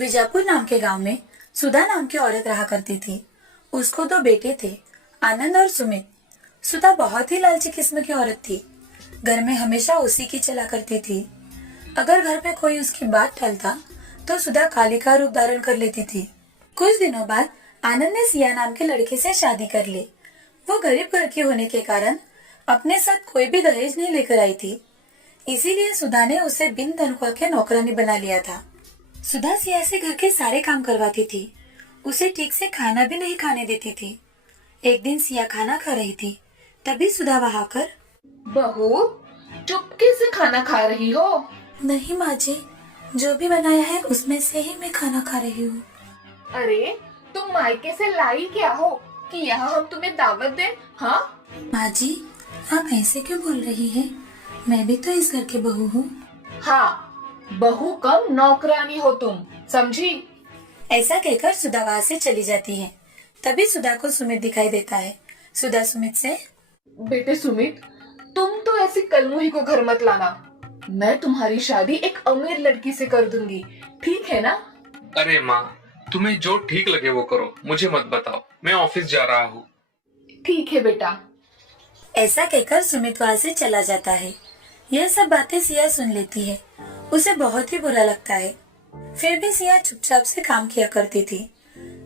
विजापुर नाम के गांव में सुधा नाम की औरत रहा करती थी। उसको दो बेटे थे, आनंद और सुमित। सुधा बहुत ही लालची किस्म की औरत थी। घर में हमेशा उसी की चला करती थी। अगर घर में कोई उसकी बात टालता तो सुधा काली का रूप धारण कर लेती थी। कुछ दिनों बाद आनंद ने सिया नाम के लड़के से शादी कर ली। वो गरीब घर की होने के कारण अपने साथ कोई भी दहेज नहीं लेकर आई थी, इसीलिए सुधा ने उसे बिन तनख्वाह के नौकरानी बना लिया था। सुधा सिया से घर के सारे काम करवाती थी। उसे ठीक से खाना भी नहीं खाने देती थी। एक दिन सिया खाना खा रही थी, तभी सुधा वहां आकर, बहू, चुपके से खाना खा रही हो? नहीं माँ जी, जो भी बनाया है उसमें से ही मैं खाना खा रही हूँ। अरे, तुम मायके से लाई क्या हो कि यहाँ हम तुम्हें दावत दें? हाँ माँ जी, आप ऐसे क्यों बोल रही है? मैं भी तो इस घर की बहू हूँ। हाँ, बहू कम नौकरानी हो तुम, समझी? ऐसा कहकर सुधा वहाँ से चली जाती है। तभी सुधा को सुमित दिखाई देता है। सुधा सुमित से, बेटे सुमित, तुम तो ऐसी कलमुही को घर मत लाना। मैं तुम्हारी शादी एक अमीर लड़की से कर दूंगी, ठीक है ना? अरे माँ, तुम्हें जो ठीक लगे वो करो, मुझे मत बताओ। मैं ऑफिस जा रहा हूँ। ठीक है बेटा। ऐसा कहकर सुमित वहाँ से चला जाता है। यह सब बातें सिया सुन लेती है। उसे बहुत ही बुरा लगता है। फिर भी सिया चुपचाप से काम किया करती थी।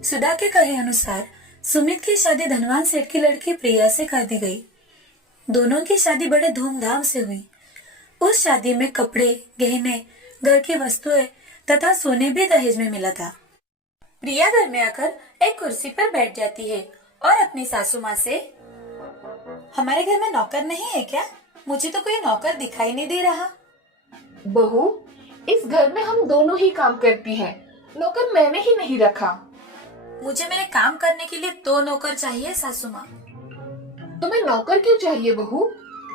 सुधा के कहे अनुसार सुमित की शादी धनवान सेठ की लड़की प्रिया से कर दी गई। दोनों की शादी बड़े धूमधाम से हुई। उस शादी में कपड़े, गहने, घर की वस्तुएं तथा सोने भी दहेज में मिला था। प्रिया घर में आकर एक कुर्सी पर बैठ जाती है और अपनी सासू माँ से, हमारे घर में नौकर नहीं है क्या? मुझे तो कोई नौकर दिखाई नहीं दे रहा। बहू, इस घर में हम दोनों ही काम करती हैं। नौकर मैंने ही नहीं रखा। मुझे मेरे काम करने के लिए 2 नौकर चाहिए सासू माँ। तुम्हें नौकर क्यों चाहिए बहू?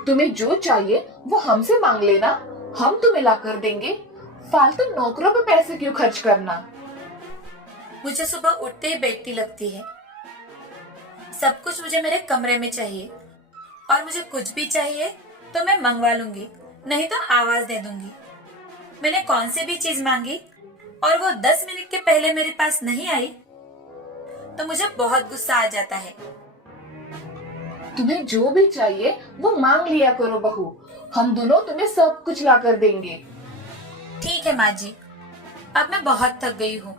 तुम्हें जो चाहिए वो हमसे मांग लेना, हम तुम्हें ला कर देंगे। फालतू नौकरों पे पैसे क्यों खर्च करना? मुझे सुबह उठते ही बेटी लगती है। सब कुछ मुझे मेरे कमरे में चाहिए, और मुझे कुछ भी चाहिए तो मैं मंगवा लूंगी, नहीं तो आवाज दे दूंगी। मैंने कौन सी भी चीज मांगी और वो 10 मिनट के पहले मेरे पास नहीं आई तो मुझे बहुत गुस्सा आ जाता है। तुम्हें जो भी चाहिए वो मांग लिया करो बहू, हम दोनों तुम्हें सब कुछ ला कर देंगे। ठीक है माँ जी, अब मैं बहुत थक गई हूँ।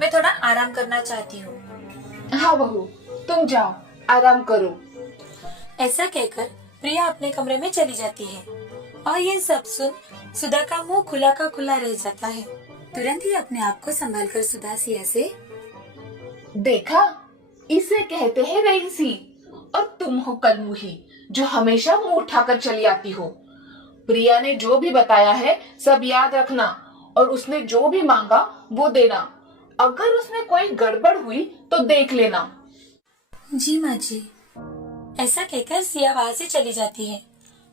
मैं थोड़ा आराम करना चाहती हूँ। हाँ बहू, तुम जाओ, आराम करो। ऐसा कहकर प्रिया अपने कमरे में चली जाती है और ये सब सुन सुधा का मुंह खुला का खुला रह जाता है। तुरंत ही अपने आप को संभालकर सुधा सिया से, देखा, इसे कहते हैं रईसी, और तुम हो कलमुही जो हमेशा मुंह उठाकर चली आती हो। प्रिया ने जो भी बताया है सब याद रखना, और उसने जो भी मांगा वो देना। अगर उसमें कोई गड़बड़ हुई तो देख लेना। जी माँ जी। ऐसा कहकर सिया वहाँ से चली जाती है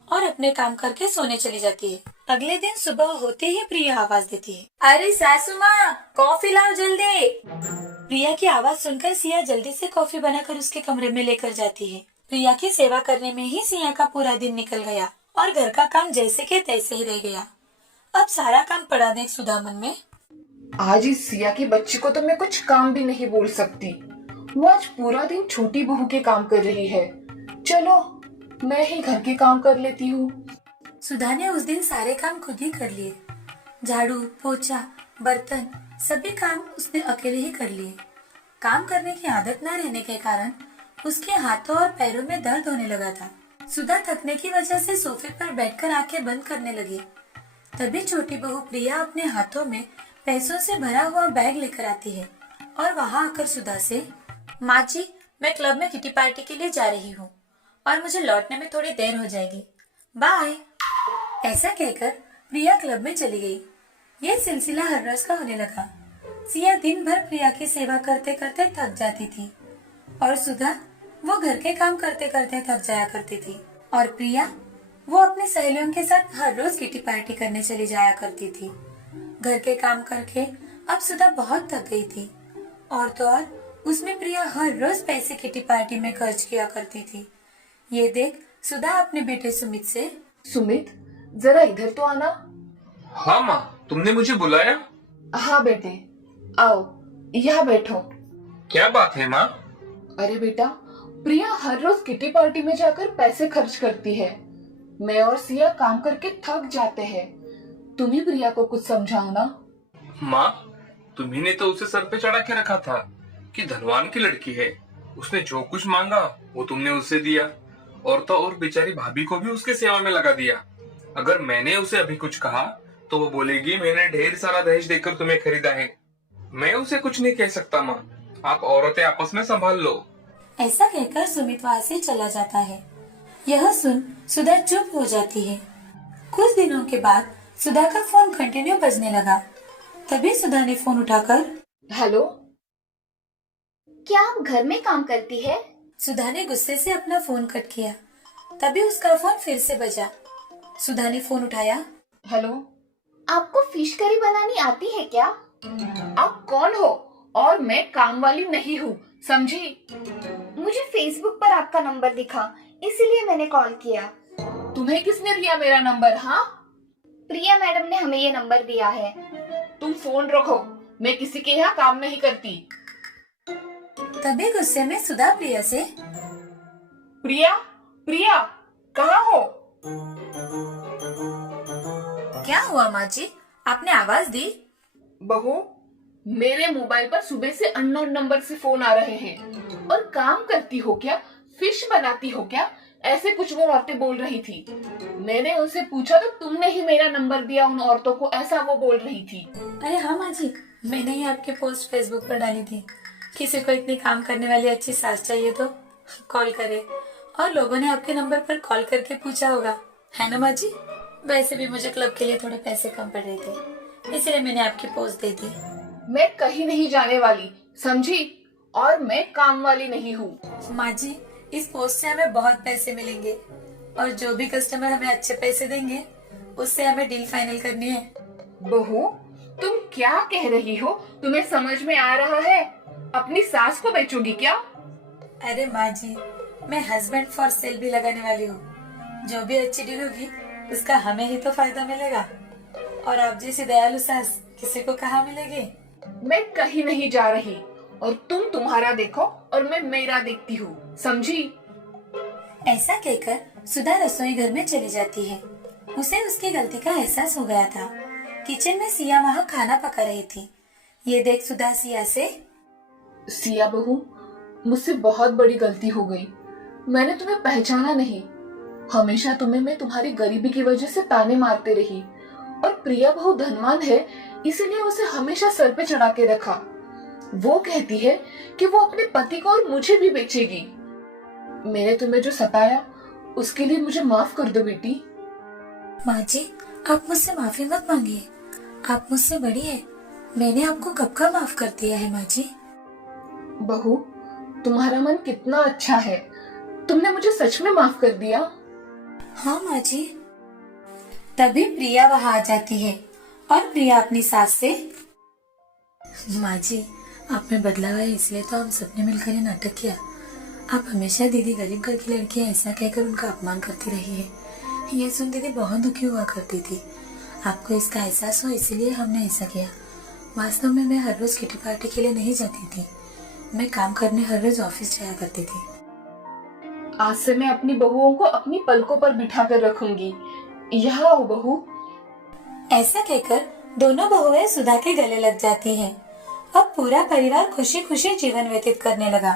और अपने काम करके सोने चली जाती है। अगले दिन सुबह होते ही प्रिया आवाज देती है, अरे सासू माँ, कॉफी लाओ जल्दी। प्रिया की आवाज सुनकर सिया जल्दी से कॉफी बनाकर उसके कमरे में लेकर जाती है। प्रिया की सेवा करने में ही सिया का पूरा दिन निकल गया और घर का काम जैसे के तैसे ही रह गया। अब सारा काम पड़ा देख सुधा मन में, आज इस सिया की बच्ची को तो मैं कुछ काम भी नहीं बोल सकती। वो आज पूरा दिन छोटी बहू के काम कर रही है। चलो, मैं ही घर के काम कर लेती हूँ। सुधा ने उस दिन सारे काम खुद ही कर लिए। झाड़ू, पोछा, बर्तन, सभी काम उसने अकेले ही कर लिए। काम करने की आदत न रहने के कारण उसके हाथों और पैरों में दर्द होने लगा था। सुधा थकने की वजह से सोफे पर बैठकर आंखें बंद करने लगी। तभी छोटी बहू प्रिया अपने हाथों में पैसों से भरा हुआ बैग लेकर आती है और वहाँ आकर सुधा से, माँ जी, मैं क्लब में किटी पार्टी के लिए जा रही हूँ और मुझे लौटने में थोड़ी देर हो जाएगी, बाय। ऐसा कहकर प्रिया क्लब में चली गई। यह सिलसिला हर रोज का होने लगा। सिया दिन भर प्रिया की सेवा करते करते थक जाती थी और सुधा वो घर के काम करते करते थक जाया करती थी, और प्रिया वो अपनी सहेलियों के साथ हर रोज किटी पार्टी करने चली जाया करती थी। घर के काम करके अब सुधा बहुत थक गई थी, और तो और उसमें प्रिया हर रोज पैसे किटी पार्टी में खर्च किया करती थी। ये देख सुधा अपने बेटे सुमित से, सुमित, जरा इधर तो आना। हाँ माँ, तुमने मुझे बुलाया? हाँ बेटे, आओ यहाँ बैठो। क्या बात है माँ? अरे बेटा, प्रिया हर रोज किटी पार्टी में जाकर पैसे खर्च करती है। मैं और सिया काम करके थक जाते हैं। तुम ही प्रिया को कुछ समझाओ ना। माँ, तुम्ही ने तो उसे सर पे चढ़ा के रखा था कि धनवान की लड़की है, उसने जो कुछ मांगा वो तुमने उसे दिया, और तो और बेचारी भाभी को भी उसके सेवा में लगा दिया। अगर मैंने उसे अभी कुछ कहा तो वो बोलेगी मैंने ढेर सारा दहेज देकर तुम्हें खरीदा है। मैं उसे कुछ नहीं कह सकता माँ, आप औरतें आपस में संभाल लो। ऐसा कहकर सुमित वहाँ से चला जाता है। यह सुन सुधा चुप हो जाती है। कुछ दिनों के बाद सुधा का फोन कंटिन्यू बजने लगा। तभी सुधा ने फोन उठाकर, हेलो। क्या आप घर में काम करती है? सुधा ने गुस्से से अपना फोन कट किया। तभी उसका फोन फिर से बजा। सुधा ने फोन उठाया। हेलो। आपको फिश करी बनानी आती है क्या? आप कौन हो? और मैं काम वाली नहीं हूँ, समझी? मुझे फेसबुक पर आपका नंबर दिखा, इसीलिए मैंने कॉल किया। तुम्हें किसने दिया मेरा नंबर? हाँ, प्रिया मैडम ने हमें ये नंबर दिया है। तुम फोन रखो, मैं किसी के यहाँ काम नहीं करती। तभी गुस्से में सुधा प्रिया से, प्रिया, प्रिया कहाँ हो? क्या हुआ माँ जी, आपने आवाज दी? बहू, मेरे मोबाइल पर सुबह से अननोन नंबर से फोन आ रहे हैं। और काम करती हो क्या? फिश बनाती हो क्या? ऐसे कुछ वो औरतें बोल रही थी। मैंने उनसे पूछा तो तुमने ही मेरा नंबर दिया उन औरतों को, ऐसा वो बोल रही थी। अरे हाँ माँ जी, मैंने ही आपकी पोस्ट फेसबुक पर डाली थी। किसी को इतनी काम करने वाली अच्छी सास चाहिए तो कॉल करे, और लोगों ने आपके नंबर पर कॉल करके पूछा होगा, है ना माँ जी? वैसे भी मुझे क्लब के लिए थोड़े पैसे कम पड़ रहे थे, इसलिए मैंने आपकी पोस्ट दे दी। मैं कहीं नहीं जाने वाली, समझी? और मैं काम वाली नहीं हूँ। माँ जी, इस पोस्ट से हमें बहुत पैसे मिलेंगे, और जो भी कस्टमर हमें अच्छे पैसे देंगे उससे हमें डील फाइनल करनी है। बहू, तुम क्या कह रही हो? तुम्हें समझ में आ रहा है? अपनी सास को बेचोगी क्या? अरे माँ जी, मैं हस्बैंड फॉर सेल भी लगाने वाली हूँ। जो भी अच्छी डील होगी उसका हमें ही तो फायदा मिलेगा, और आप जैसी दयालु सास किसी को कहाँ मिलेगी। मैं कहीं नहीं जा रही, और तुम तुम्हारा देखो और मैं मेरा देखती हूँ, समझी? ऐसा कहकर सुधा रसोई घर में चली जाती है। उसे उसकी गलती का एहसास हो गया था। किचन में सिया वहाँ खाना पका रही थी। ये देख सुधा सिया से, सिया बहू, मुझसे बहुत बड़ी गलती हो गई। मैंने तुम्हें पहचाना नहीं। हमेशा तुम्हें मैं तुम्हारी गरीबी की वजह से ताने मारते रही, और प्रिया बहू धनवान है इसीलिए उसे हमेशा सर पे चढ़ा के रखा। वो कहती है कि वो अपने पति को और मुझे भी बेचेगी। मैंने तुम्हें जो सताया उसके लिए मुझे माफ कर दो बेटी। माँ जी, आप मुझसे माफी मत मांगिए, आप मुझसे बड़ी है। मैंने आपको कब का माफ कर दिया है माँ जी। बहू, तुम्हारा मन कितना अच्छा है, तुमने मुझे सच में माफ कर दिया। हाँ माँ जी। तभी प्रिया वहाँ आ जाती है, और प्रिया अपनी सास से, माँ जी, आप में बदलाव है इसलिए तो हम सबने मिलकर ये नाटक किया। आप हमेशा दीदी गरीब घर की लड़की है ऐसा कहकर उनका अपमान करती रही है। ये सुन दीदी बहुत दुखी हुआ करती थी। आपको इसका एहसास हो इसीलिए हमने ऐसा किया। वास्तव में मैं हर रोज किटी पार्टी के लिए नहीं जाती थी, मैं काम करने हर रोज ऑफिस जाया करती थी। आज से मैं अपनी बहुओं को अपनी पलकों पर बिठा कर रखूंगी। यहाँ आओ बहू। ऐसा कहकर दोनों बहुएं सुधा के गले लग जाती हैं। अब पूरा परिवार खुशी खुशी जीवन व्यतीत करने लगा।